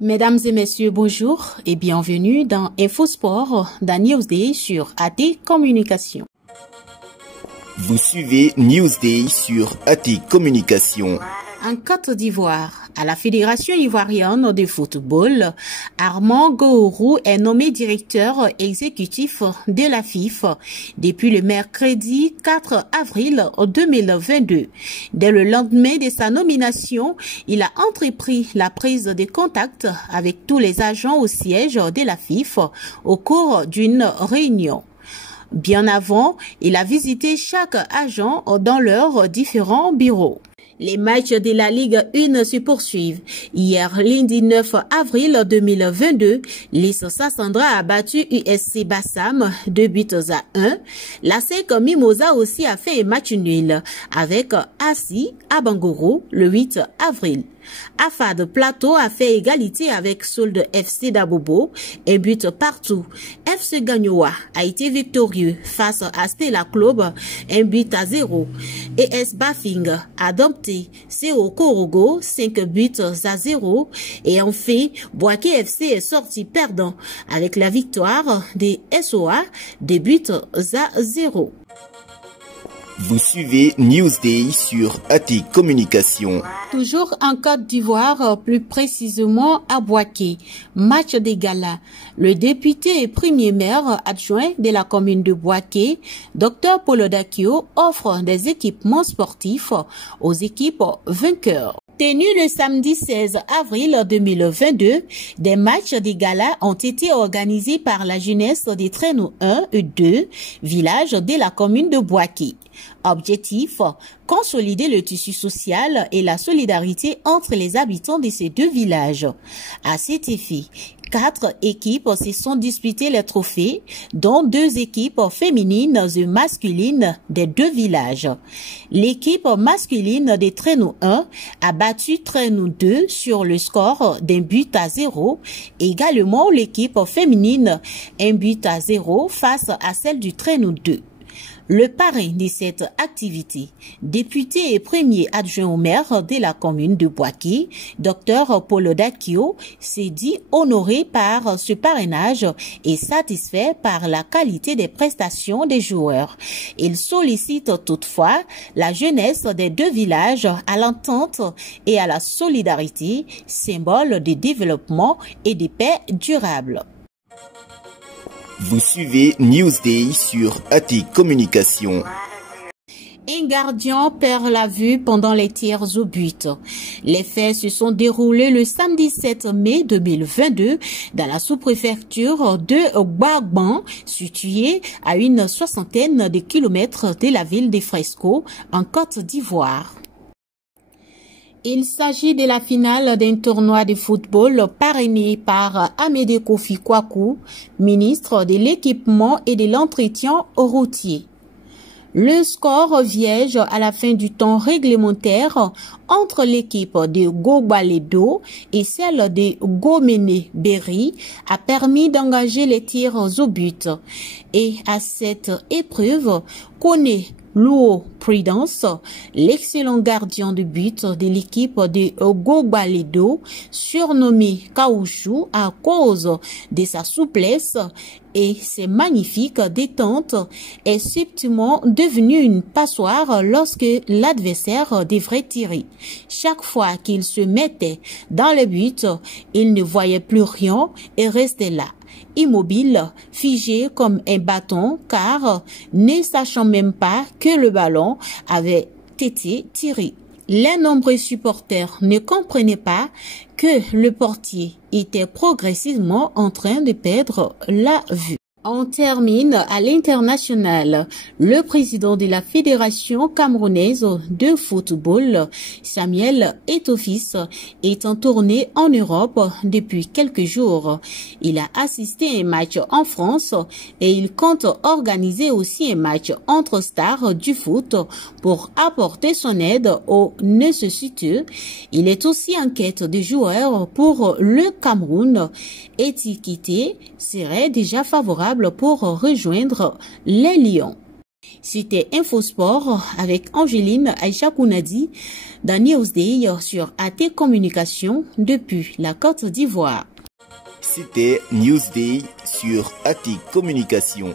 Mesdames et messieurs, bonjour et bienvenue dans InfoSport, dans Newsday sur AT Communication. Vous suivez Newsday sur AT Communication. En Côte d'Ivoire, à la Fédération ivoirienne de football, Armand Gourou est nommé directeur exécutif de la FIFA depuis le mercredi 4 avril 2022. Dès le lendemain de sa nomination, il a entrepris la prise de contact avec tous les agents au siège de la FIFA au cours d'une réunion. Bien avant, il a visité chaque agent dans leurs différents bureaux. Les matchs de la Ligue 1 se poursuivent. Hier, lundi 9 avril 2022, l'IS Sassandra a battu USC Bassam 2-1. La SEC Mimosa aussi a fait un match nul avec Assi à Bangourou le 8 avril. Afad Plateau a fait égalité avec Solde FC d'Abobo, un but partout. FC Gagnoa a été victorieux face à Stella Club, 1-0. ES Bafing a dompté CO Korogo, 5-0. Et enfin, Boaké FC est sorti perdant avec la victoire des SOA, 2-0. Vous suivez Newsday sur AT Communication. Toujours en Côte d'Ivoire, plus précisément à Boaké, match des galas. Le député et premier maire adjoint de la commune de Boaké, Dr Polo Dakio, offre des équipements sportifs aux équipes vainqueurs. Tenu le samedi 16 avril 2022, des matchs des galas ont été organisés par la jeunesse des Traîneaux 1 et 2, villages de la commune de Boaké. Objectif, consolider le tissu social et la solidarité entre les habitants de ces deux villages. À cet effet, 4 équipes se sont disputées les trophées, dont 2 équipes féminines et masculines des deux villages. L'équipe masculine des Traîneaux 1 a battu Traîneaux 2 sur le score d'1-0. Également, l'équipe féminine 1-0 face à celle du Traîneaux 2. Le parrain de cette activité, député et premier adjoint au maire de la commune de Boaké, Dr Polo Dakio, s'est dit honoré par ce parrainage et satisfait par la qualité des prestations des joueurs. Il sollicite toutefois la jeunesse des deux villages à l'entente et à la solidarité, symbole de développement et de paix durable. Vous suivez Newsday sur AT Communication. Un gardien perd la vue pendant les tirs au but. Les faits se sont déroulés le samedi 7 mai 2022 dans la sous-préfecture de Gbagban, située à une soixantaine de kilomètres de la ville de Fresco, en Côte d'Ivoire. Il s'agit de la finale d'un tournoi de football parrainé par Amédée Kofi Kwaku, ministre de l'équipement et de l'entretien routier. Le score vierge à la fin du temps réglementaire entre l'équipe de Gogbaledo et celle de Gomene-Berry a permis d'engager les tirs au but. Et à cette épreuve, connaît Louo Prudence, l'excellent gardien de but de l'équipe de Gogbaledo, surnommé Kaouchou à cause de sa souplesse et ses magnifiques détentes, est subtilement devenu une passoire lorsque l'adversaire devrait tirer. Chaque fois qu'il se mettait dans le but, il ne voyait plus rien et restait là, immobile, figé comme un bâton, car ne sachant même pas que le ballon avait été tiré. Les nombreux supporters ne comprenaient pas que le portier était progressivement en train de perdre la vue. On termine à l'international. Le président de la Fédération camerounaise de football, Samuel Eto'o-Fils, est en tournée en Europe depuis quelques jours. Il a assisté à un match en France et il compte organiser aussi un match entre stars du foot pour apporter son aide aux nécessiteux. Il est aussi en quête de joueurs pour le Cameroun. Étiqueté serait déjà favorable pour rejoindre les Lions. C'était Infosport avec Angéline Aïcha Kounadi dans Newsday sur AT Communication depuis la Côte d'Ivoire. C'était Newsday sur AT Communication.